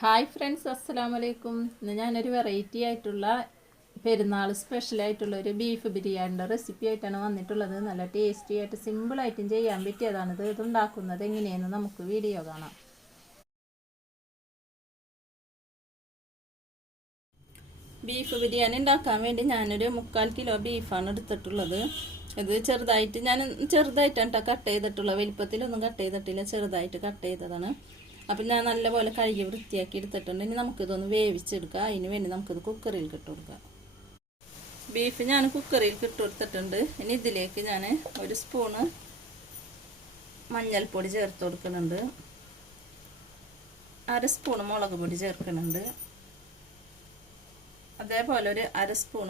Hi friends അസ്സലാം വലൈക്കും ഇന്ന് ഞാനൊരു വെറൈറ്റി ആയിട്ടുള്ള പെരുന്നാൾ സ്പെഷ്യൽ ആയിട്ടുള്ള ഒരു ബീഫ് ബിരിയാണിയുടെ റെസിപ്പി ആയിട്ടാണ് വന്നിട്ടുള്ളത്. നല്ല ടേസ്റ്റി ആയിട്ട് സിമ്പിളായിട്ടും ചെയ്യാൻ പറ്റിയതാണിത് ഇത്. ഉണ്ടാക്കുന്നത് എങ്ങനെയെന്ന് നമുക്ക് വീഡിയോ കാണാം. ബീഫ് ബിരിയാണി ഉണ്ടാക്കാൻ വേണ്ടി ഞാനൊരു മുക്കാൽ കിലോ ബീഫാണ് എടുത്തിട്ടുള്ളത്. ഇത് ചെറുതായിട്ട് ഞാൻ ചെറുതായിട്ടാണ് കേട്ടോ ചെയ്തിട്ടുള്ളത്. വലിപ്പത്തിലൊന്നും കട്ട് ചെയ്തിട്ടില്ല ചെറുതായിട്ട് കട്ട് ചെയ്തതാണ്. അപ്പം ഞാൻ നല്ലപോലെ കഴുകി വൃത്തിയാക്കി എടുത്തിട്ടുണ്ട്. ഇനി നമുക്കിതൊന്ന് വേവിച്ചെടുക്കുക അതിന് വേണ്ടി നമുക്കിത് കുക്കറിൽ ഇട്ട് കൊടുക്കാം. ബീഫ് ഞാൻ കുക്കറിൽ ഇട്ട് കൊടുത്തിട്ടുണ്ട്. ഇനി ഇതിലേക്ക് ഞാൻ ഒരു സ്പൂണ് മഞ്ഞൾപ്പൊടി ചേർത്ത് കൊടുക്കുന്നുണ്ട്. അര സ്പൂണ് മുളക് പൊടി ചേർക്കുന്നുണ്ട്. അതേപോലെ ഒരു അര സ്പൂൺ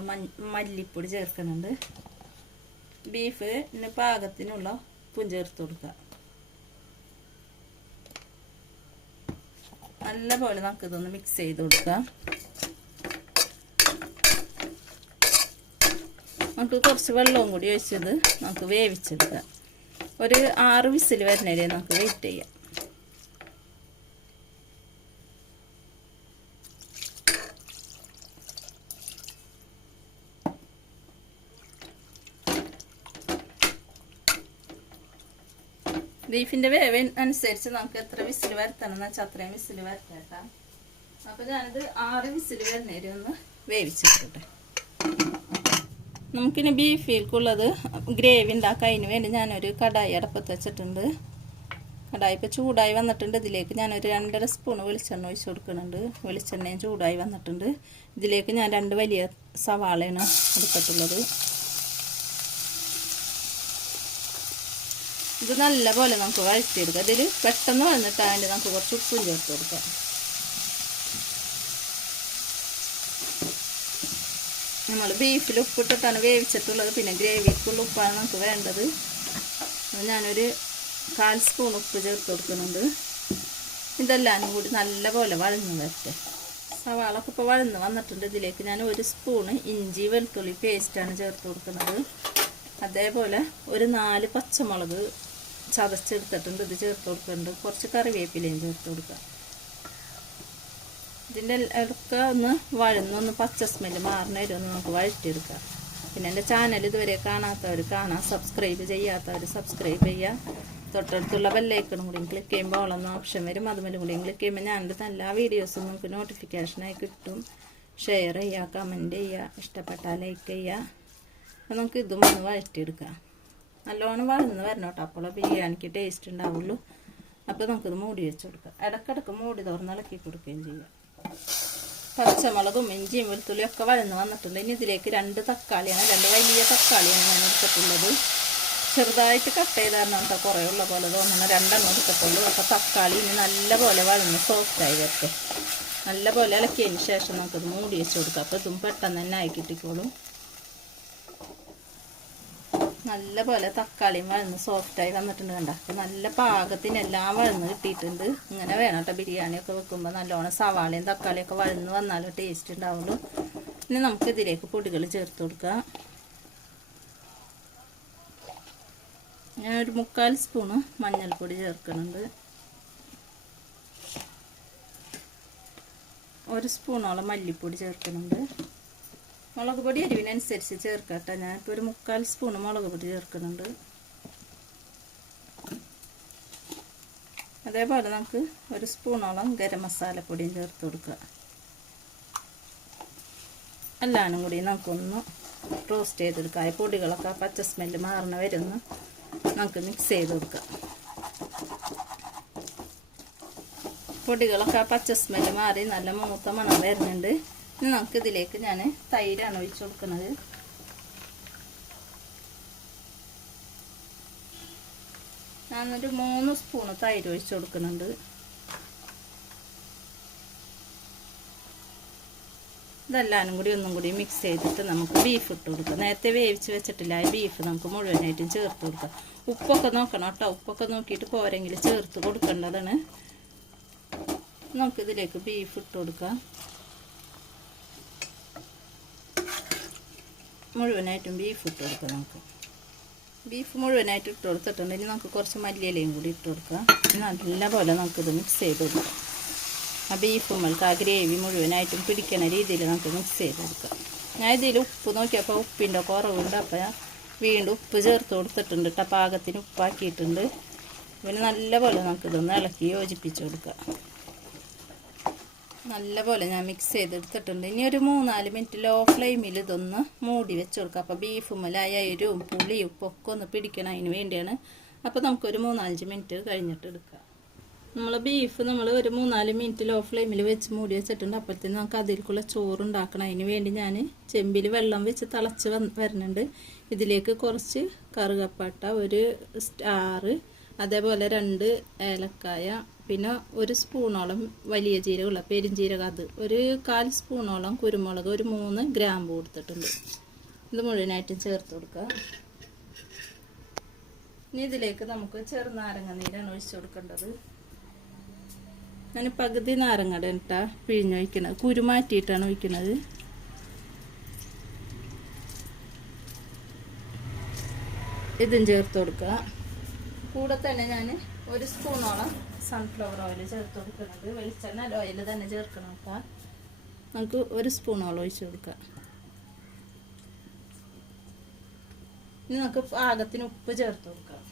മല്ലിപ്പൊടി ചേർക്കുന്നുണ്ട്. ബീഫിന് പാകത്തിനുള്ള ഉപ്പും ചേർത്ത് കൊടുക്കുക നല്ലപോലെ നമുക്ക് ഇതൊന്ന് മിക്സ് ചെയ്ത് കൊടുക്കാം. നമുക്ക് കുറച്ച് വെള്ളവും കൂടി ഒഴിച്ചത് നമുക്ക് വേവിച്ചെടുക്കാം. ഒരു ആറ് വിസിൽ വരുന്നവരെ നമുക്ക് വെയിറ്റ് ചെയ്യാം. ബീഫിന്റെ വേവ് അനുസരിച്ച് നമുക്ക് എത്ര വിസിൽ വരുത്തണം എന്ന് വെച്ചാൽ അത്രയും വിസിൽ വരുത്തേട്ടാ അപ്പോൾ ഞാനിത് ആറ് വിസിൽ വരുന്നേരം ഒന്ന് വേവിച്ചിട്ടെ നമുക്കിനി ബീഫിൽക്കുള്ളത് ഗ്രേവി ഉണ്ടാക്കാൻ അതിന് വേണ്ടി ഞാനൊരു കടായി അടപ്പത്ത് വെച്ചിട്ടുണ്ട്. കടായി ഇപ്പോൾ ചൂടായി വന്നിട്ടുണ്ട്. ഇതിലേക്ക് ഞാനൊരു രണ്ടര സ്പൂൺ വെളിച്ചെണ്ണ ഒഴിച്ച് കൊടുക്കുന്നുണ്ട്. വെളിച്ചെണ്ണയും ചൂടായി വന്നിട്ടുണ്ട്. ഇതിലേക്ക് ഞാൻ രണ്ട് വലിയ സവാളയാണ് എടുത്തിട്ടുള്ളത്. ഇത് നല്ല പോലെ നമുക്ക് വഴറ്റിയെടുക്കാം. ഇതിൽ പെട്ടെന്ന് വന്നിട്ട് അതിന്റെ നമുക്ക് കുറച്ച് ഉപ്പും ചേർത്ത് കൊടുക്കാം. നമ്മൾ ബീഫിൽ ഉപ്പിട്ടിട്ടാണ് വേവിച്ചിട്ടുള്ളത്. പിന്നെ ഗ്രേവിക്കുള്ള ഉപ്പാണ് നമുക്ക് വേണ്ടത്. ഞാനൊരു കാൽ സ്പൂൺ ഉപ്പ് ചേർത്ത് കൊടുക്കുന്നുണ്ട്. ഇതെല്ലാം കൂടി നല്ലപോലെ വഴന്ന് വരട്ടെ. സവാളൊക്കെ ഇപ്പോൾ വഴന്ന് വന്നിട്ടുണ്ട് ഇതിലേക്ക്. ഞാൻ ഒരു സ്പൂണ് ഇഞ്ചി വെളുത്തുള്ളി പേസ്റ്റാണ് ചേർത്ത് കൊടുക്കുന്നത്. അതേപോലെ ഒരു നാല് പച്ചമുളക് ചതച്ചെടുത്തിട്ടുണ്ട്. ഇത് ചേർത്ത് കൊടുക്കുന്നുണ്ട് കുറച്ച് കറിവേപ്പിലയും ചേർത്ത് കൊടുക്കുക ഇതിന്റെ ഇടയ്ക്ക് ഒന്ന് വഴന്നൊന്ന് പച്ച സ്മെല്ല് മാറുന്ന വരെ ഒന്ന് നമുക്ക് വഴറ്റിയെടുക്കാം. പിന്നെ എന്റെ ചാനൽ ഇതുവരെ കാണാത്തവർ കാണാം. സബ്സ്ക്രൈബ് ചെയ്യാത്തവർ സബ്സ്ക്രൈബ് ചെയ്യുക. തൊട്ടടുത്തുള്ള ബെല്ലൈക്കണും കൂടി ക്ലിക്ക് ചെയ്യുമ്പോൾ ഓളെന്ന ഓപ്ഷൻ വരും. അതുമല്ലും കൂടി ക്ലിക്ക് ചെയ്യുമ്പോൾ ഞാനെടുത്ത എല്ലാ വീഡിയോസും നമുക്ക് നോട്ടിഫിക്കേഷനായി കിട്ടും. ഷെയർ ചെയ്യുക കമന്റ് ചെയ്യുക. ഇഷ്ടപ്പെട്ടാൽ ലൈക്ക് ചെയ്യുക. അപ്പം നമുക്ക് ഇതും ഒന്ന് വഴറ്റിയെടുക്കാം. നല്ലോണം വളർന്ന് വരണം കേട്ടോ അപ്പോൾ ബിരിയാണിക്ക് ടേസ്റ്റ് ഉണ്ടാവുള്ളൂ. അപ്പോൾ നമുക്കിത് മൂടി വെച്ച് കൊടുക്കാം ഇടക്കിടക്ക് മൂടി തുറന്ന് ഇളക്കി കൊടുക്കുകയും ചെയ്യാം. പച്ചമുളകും ഇഞ്ചിയും വെളുത്തുള്ളിയും ഒക്കെ വഴന്ന് വന്നിട്ടുണ്ട്. ഇനി ഇതിലേക്ക് രണ്ട് തക്കാളിയാണ് രണ്ട് വലിയ തക്കാളിയാണ് ഞാൻ എടുത്തിട്ടുള്ളത്. ചെറുതായിട്ട് കട്ട് ചെയ്തായിരുന്നു കേട്ടോ കുറേ ഉള്ള പോലെ തോന്നണം രണ്ടെണ്ണം എടുത്തിട്ടുള്ളൂ. അപ്പോൾ തക്കാളി ഇനി നല്ല പോലെ വഴന്ന് സോഫ്റ്റായി വരട്ടെ. നല്ല പോലെ ഇളക്കിയതിന് ശേഷം നമുക്കത് മൂടി വെച്ച് കൊടുക്കാം. അപ്പോൾ ഇതും പെട്ടെന്ന് തന്നെ ആയി കിട്ടിക്കോളും. നല്ല പോലെ തക്കാളിയും വഴന്ന് സോഫ്റ്റായി വന്നിട്ടുണ്ട് കണ്ട? അപ്പോൾ നല്ല പാകത്തിന് എല്ലാം വഴന്ന് കിട്ടിയിട്ടുണ്ട്. ഇങ്ങനെ വേണം കേട്ടോ ബിരിയാണിയൊക്കെ വെക്കുമ്പോൾ നല്ലോണം സവാളയും തക്കാളിയൊക്കെ വഴന്ന് വന്നാലും ടേസ്റ്റ് ഉണ്ടാവുള്ളൂ. ഇനി നമുക്ക് ഇതിലേക്ക് പൊടികൾ ചേർത്ത് കൊടുക്കാം. ഞാനൊരു മുക്കാൽ സ്പൂണ് മഞ്ഞൾപ്പൊടി ചേർക്കുന്നുണ്ട്. ഒരു സ്പൂണോളം മല്ലിപ്പൊടി ചേർക്കുന്നുണ്ട്. മുളക് പൊടി എരിവിനനുസരിച്ച് ചേർക്കട്ടെ ഞാനിപ്പോൾ ഒരു മുക്കാൽ സ്പൂൺ മുളക് പൊടി ചേർക്കുന്നുണ്ട്. അതേപോലെ നമുക്ക് ഒരു സ്പൂണോളം ഗരം മസാലപ്പൊടിയും ചേർത്ത് കൊടുക്കുക. എല്ലാനും കൂടി നമുക്കൊന്ന് റോസ്റ്റ് ചെയ്തെടുക്കാം. ഈ പൊടികളൊക്കെ പച്ച സ്മെല്ല് മാറണ വരുന്ന നമുക്ക് മിക്സ് ചെയ്ത് കൊടുക്കാം. പൊടികളൊക്കെ പച്ച സ്മെല്ല് മാറി നല്ല മൂത്ത മണം വരുന്നുണ്ട്. ഇനി നമുക്ക് ഇതിലേക്ക് ഞാൻ തൈരാണ് ഒഴിച്ചു കൊടുക്കുന്നത്. ഞാനൊരു മൂന്ന് സ്പൂണ് തൈര് ഒഴിച്ചു കൊടുക്കുന്നുണ്ട്. ഇതെല്ലാനും കൂടി ഒന്നും കൂടി മിക്സ് ചെയ്തിട്ട് നമുക്ക് ബീഫ് ഇട്ട് കൊടുക്കാം. നേരത്തെ വേവിച്ച് വെച്ചിട്ടില്ല ബീഫ് നമുക്ക് മുഴുവനായിട്ടും ചേർത്ത് കൊടുക്കാം. ഉപ്പൊക്കെ നോക്കണം കേട്ടോ. ഉപ്പൊക്കെ നോക്കിയിട്ട് പോരെങ്കിൽ ചേർത്ത് കൊടുക്കേണ്ടതാണ്. നമുക്കിതിലേക്ക് ബീഫ് ഇട്ട് കൊടുക്കാം. മുഴുവനായിട്ടും ബീഫ് ഇട്ട് കൊടുക്കാം നമുക്ക്. ബീഫ് മുഴുവനായിട്ട് ഇട്ട് കൊടുത്തിട്ടുണ്ട്. ഇനി നമുക്ക് കുറച്ച് മല്ലിയിലയും കൂടി ഇട്ട് കൊടുക്കാം. നല്ലപോലെ നമുക്കിത് മിക്സ് ചെയ്ത് കൊടുക്കാം. ആ ബീഫും ആ ഗ്രേവി മുഴുവനായിട്ടും പിടിക്കുന്ന രീതിയിൽ നമുക്ക് മിക്സ് ചെയ്ത് കൊടുക്കാം. ഞാൻ ഇതിൽ ഉപ്പ് നോക്കിയപ്പോൾ ഉപ്പിന്റെ കുറവുണ്ട്. അപ്പോൾ വീണ്ടും ഉപ്പ് ചേർത്ത് കൊടുത്തിട്ടുണ്ട് കേട്ടോ. പാകത്തിന് ഉപ്പാക്കിയിട്ടുണ്ട്. പിന്നെ നല്ലപോലെ നമുക്കിതൊന്ന് ഇളക്കി യോജിപ്പിച്ച് കൊടുക്കാം. നല്ലപോലെ ഞാൻ മിക്സ് ചെയ്തെടുത്തിട്ടുണ്ട്. ഇനി ഒരു മൂന്നാൽ മിനിറ്റ് ലോ ഫ്ലെയിമിൽ ഇതൊന്ന് മൂടി വെച്ച് കൊടുക്കുക അപ്പോൾ ബീഫും ലയരും പുളിയും ഉപ്പൊക്കെ ഒന്ന് പിടിക്കണം അതിന് വേണ്ടിയാണ്. അപ്പോൾ നമുക്കൊരു മൂന്നാലഞ്ച് മിനിറ്റ് കഴിഞ്ഞിട്ട് എടുക്കാം. നമ്മൾ ബീഫ് നമ്മൾ ഒരു മൂന്നാൽ മിനിറ്റ് ലോ ഫ്ലെയിമിൽ വെച്ച് മൂടി വെച്ചിട്ടുണ്ട്. അപ്പോഴത്തേന് നമുക്ക് അതിലേക്കുള്ള ചോറ് ഉണ്ടാക്കണം. അതിന് വേണ്ടി ഞാൻ ചെമ്പിൽ വെള്ളം വെച്ച് തിളച്ച് വരുന്നുണ്ട്. ഇതിലേക്ക് കുറച്ച് കറുകപ്പട്ട ഒരു സ്റ്റാറ് അതേപോലെ രണ്ട് ഏലക്കായ പിന്നെ ഒരു സ്പൂണോളം വലിയ ജീരകമുള്ള പെരിഞ്ജീരകം അത്. ഒരു കാൽ സ്പൂണോളം കുരുമുളക് ഒരു മൂന്ന് ഗ്രാമ്പ് കൊടുത്തിട്ടുണ്ട്. ഇത് മുഴുവനായിട്ടും ചേർത്ത് കൊടുക്കുക. ഇനി ഇതിലേക്ക് നമുക്ക് ചെറുനാരങ്ങ നീരാണ് ഒഴിച്ചു കൊടുക്കേണ്ടത്. ഞാൻ പകുതി നാരങ്ങയുടെ ഇട്ടാ പിഴിഞ്ഞൊഴിക്കണത് കുരു മാറ്റിയിട്ടാണ് ഒഴിക്കുന്നത് ഇതും ചേർത്ത് കൊടുക്കുക. കൂടെ തന്നെ ഞാൻ ഒരു സ്പൂണോളം സൺഫ്ലവർ ഓയിൽ ചേർത്ത് കൊടുക്കുന്നത്. വെളിച്ചെണ്ണ ഓയിൽ തന്നെ ചേർക്കണം കേട്ടോ നമുക്ക് ഒരു സ്പൂണോളം ഒഴിച്ചു കൊടുക്കാം. ഇനി നമുക്ക് പാകത്തിന് ഉപ്പ് ചേർത്ത് കൊടുക്കാം.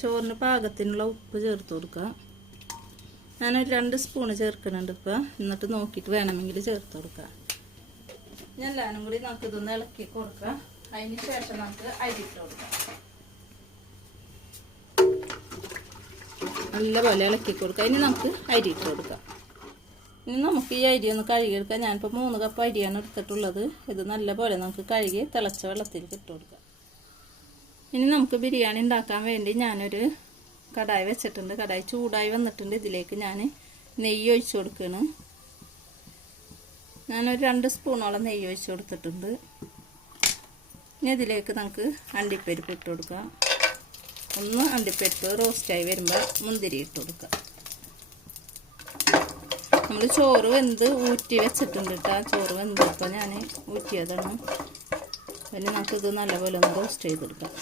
ചോറിന് പാകത്തിനുള്ള ഉപ്പ് ചേർത്ത് കൊടുക്കാം. ഞാനൊരു രണ്ട് സ്പൂണ് ചേർക്കുന്നുണ്ട് ഇപ്പം. എന്നിട്ട് നോക്കിയിട്ട് വേണമെങ്കിൽ ചേർത്ത് കൊടുക്കുക ഞാൻ എല്ലാവരും കൂടി നമുക്ക് ഇതൊന്ന് ഇളക്കി കൊടുക്കാം. അതിന് ശേഷം നമുക്ക് അരിട്ട് കൊടുക്കാം. നല്ലപോലെ ഇളക്കി കൊടുക്കുക ഇനി നമുക്ക് അരി ഇട്ട് കൊടുക്കാം. ഇനി നമുക്ക് ഈ അരി ഒന്ന് കഴുകിയെടുക്കാം. ഞാനിപ്പോൾ മൂന്ന് കപ്പ് അരിയാണ് എടുത്തിട്ടുള്ളത്. ഇത് നല്ലപോലെ നമുക്ക് കഴുകി തിളച്ച വെള്ളത്തിലേക്ക് ഇട്ട് കൊടുക്കാം. ഇനി നമുക്ക് ബിരിയാണി ഉണ്ടാക്കാൻ വേണ്ടി ഞാനൊരു കടായി വെച്ചിട്ടുണ്ട്. കടായി ചൂടായി വന്നിട്ടുണ്ട്. ഇതിലേക്ക് ഞാൻ നെയ്യ് ഒഴിച്ചു കൊടുക്കുകയാണ് ഞാനൊരു രണ്ട് സ്പൂണോളം നെയ്യ് ഒഴിച്ച് കൊടുത്തിട്ടുണ്ട്. ഇനി ഇതിലേക്ക് നമുക്ക് അണ്ടിപ്പരിപ്പ് ഇട്ട് കൊടുക്കാം. ഒന്ന് അണ്ടിപ്പരിപ്പ് റോസ്റ്റായി വരുമ്പോൾ മുന്തിരി ഇട്ട് കൊടുക്കാം. നമ്മൾ ചോറ് വെന്ത് ഊറ്റി വെച്ചിട്ടുണ്ട് കേട്ടോ. ചോറ് വെന്തപ്പോൾ ഞാൻ ഊറ്റിയതാണ്. പിന്നെ നമുക്കിത് നല്ലപോലെ ഒന്ന് റോസ്റ്റ് ചെയ്തെടുക്കാം.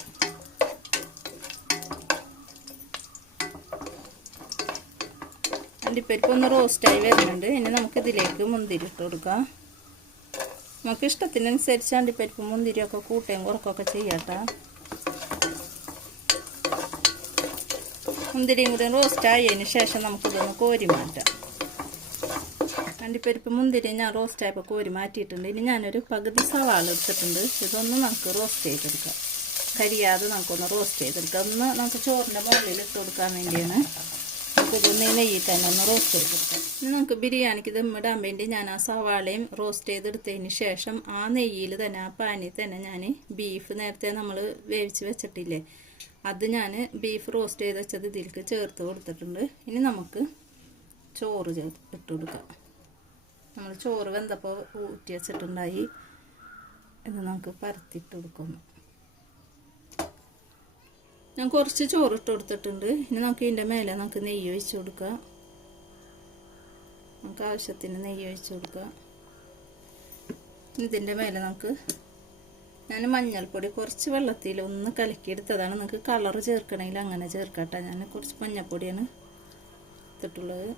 അണ്ടിപ്പരിപ്പ് ഒന്ന് റോസ്റ്റായി വരുന്നുണ്ട്. ഇനി നമുക്ക് ഇതിലേക്ക് മുന്തിരി ഇട്ട് കൊടുക്കാം. നമുക്ക് ഇഷ്ടത്തിനനുസരിച്ച് അണ്ടിപ്പരിപ്പ് മുന്തിരിയൊക്കെ കൂട്ടുകയും കുറക്കൊക്കെ ചെയ്യാട്ടോ മുന്തിരിയും കൂടി റോസ്റ്റ് ആയതിനു ശേഷം നമുക്കിതൊന്ന് കോരി മാറ്റാം. അണ്ടിപ്പരിപ്പ് മുന്തിരി ഞാൻ റോസ്റ്റായപ്പോൾ കോരി മാറ്റിയിട്ടുണ്ട്. ഇനി ഞാനൊരു പകുതി സവാള എടുത്തിട്ടുണ്ട്. ഇതൊന്ന് നമുക്ക് റോസ്റ്റ് ചെയ്തെടുക്കാം. കരിയാതെ നമുക്കൊന്ന് റോസ്റ്റ് ചെയ്തെടുക്കാം. ഒന്ന് നമുക്ക് ചോറിന്റെ മുകളിൽ ഇട്ട് കൊടുക്കാൻ വേണ്ടിയാണ്. നമുക്കിതൊന്ന് നെയ്യിൽ തന്നെ ഒന്ന് റോസ്റ്റ് ചെയ്തെടുക്കാം നമുക്ക് ബിരിയാണിക്ക് ദമ്മിടാൻ വേണ്ടി ഞാൻ ആ സവാളയും റോസ്റ്റ് ചെയ്തെടുത്തതിന് ശേഷം ആ നെയ്യിൽ തന്നെ ആ പാനിൽ തന്നെ ഞാൻ ബീഫ് നേരത്തെ നമ്മൾ വേവിച്ച് വെച്ചിട്ടില്ലേ അത് ഞാൻ ബീഫ് റോസ്റ്റ് ചെയ്ത് വെച്ചത് ഇതിലേക്ക് ചേർത്ത് കൊടുത്തിട്ടുണ്ട്. ഇനി നമുക്ക് ചോറ് ചേർത്ത് ഇട്ട് കൊടുക്കാം. നമ്മൾ ചോറ് വെന്തപ്പോൾ ഊറ്റി വെച്ചിട്ടുണ്ടായി. ഇത് നമുക്ക് പരത്തിയിട്ട് കൊടുക്കുന്നു ഞാൻ കുറച്ച് ചോറ് ഇട്ട് കൊടുത്തിട്ടുണ്ട്. ഇനി നമുക്ക് ഇതിന്റെ മേലെ നമുക്ക് നെയ്യ് ഒഴിച്ച് കൊടുക്കാം. നമുക്ക് ആവശ്യത്തിന് നെയ്യ് ഒഴിച്ച് കൊടുക്കാം. ഇതിന്റെ മേലെ നമുക്ക് ഞാൻ മഞ്ഞൾപ്പൊടി കുറച്ച് വെള്ളത്തിൽ ഒന്ന് കലക്കിയെടുത്തതാണ്. നിങ്ങൾക്ക് കളർ ചേർക്കണമെങ്കിൽ അങ്ങനെ ചേർക്കട്ടെ. ഞാൻ കുറച്ച് മഞ്ഞൾപ്പൊടിയാണ് എടുത്തിട്ടുള്ളത്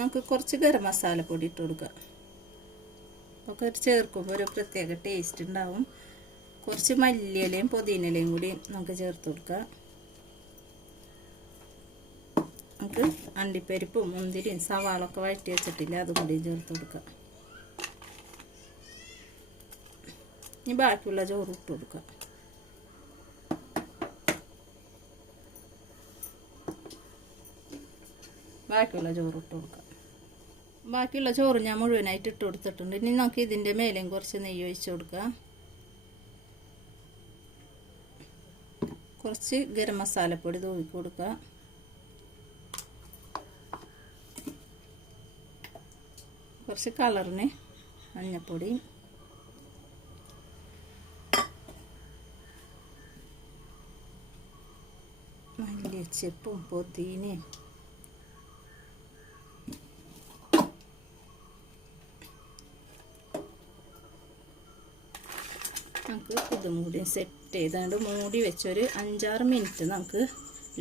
നമുക്ക് കുറച്ച് ഗരം പൊടി ഇട്ട് കൊടുക്കാം. ഒക്കെ ചേർക്കുമ്പോൾ ഒരു പ്രത്യേക ടേസ്റ്റ് ഉണ്ടാവും. കുറച്ച് മല്ലിയിലയും പുതിനയിലയും കൂടി നമുക്ക് ചേർത്ത് കൊടുക്കാം. നമുക്ക് അണ്ടിപ്പരിപ്പും മുന്തിരിയും സവാളൊക്കെ വഴറ്റി വെച്ചിട്ടില്ല അതും കൂടി ചേർത്ത് കൊടുക്കാം. ഇനി ബാക്കിയുള്ള ചോറ് ഇട്ട് കൊടുക്കാം. ബാക്കിയുള്ള ചോറ് ഇട്ട് കൊടുക്കാം. ബാക്കിയുള്ള ചോറ് ഞാൻ മുഴുവനായിട്ട് ഇട്ട് കൊടുത്തിട്ടുണ്ട്. ഇനി നമുക്ക് ഇതിന്റെ മേലെയും കുറച്ച് നെയ്യ് ഒഴിച്ച് കൊടുക്കാം. കുറച്ച് ഗരം മസാലപ്പൊടി തൂവി കൊടുക്കുക. കുറച്ച് കളറിന് മഞ്ഞപ്പൊടി. മല്ലിച്ചപ്പും പുതിനയും ഇതും കൂടി സെറ്റ് ചെയ്തുകൊണ്ട് മൂടി വെച്ചൊരു അഞ്ചാറ് മിനിറ്റ് നമുക്ക്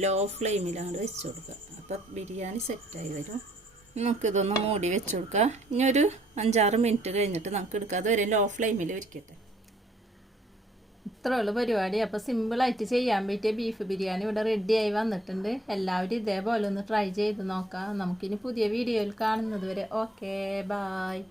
ലോ ഫ്ലെയിമിലാണ് വെച്ച് കൊടുക്കുക അപ്പോൾ ബിരിയാണി സെറ്റായി വരും. നമുക്കിതൊന്ന് മൂടി വെച്ച് കൊടുക്കുക ഇനി ഒരു അഞ്ചാറ് മിനിറ്റ് കഴിഞ്ഞിട്ട് നമുക്ക് എടുക്കാം അതുവരെ ലോ ഫ്ലെയിമിൽ ഇരിക്കട്ടെ ഇത്രേ ഉള്ളൂ പരിപാടി. അപ്പോൾ സിമ്പിളായിട്ട് ചെയ്യാൻ പറ്റിയ ബീഫ് ബിരിയാണി ഇവിടെ റെഡിയായി വന്നിട്ടുണ്ട്. എല്ലാവരും ഇതേപോലെ ഒന്ന് ട്രൈ ചെയ്ത് നോക്കാം. നമുക്കിനി പുതിയ വീഡിയോയിൽ കാണുന്നത് വരെ. Okay bye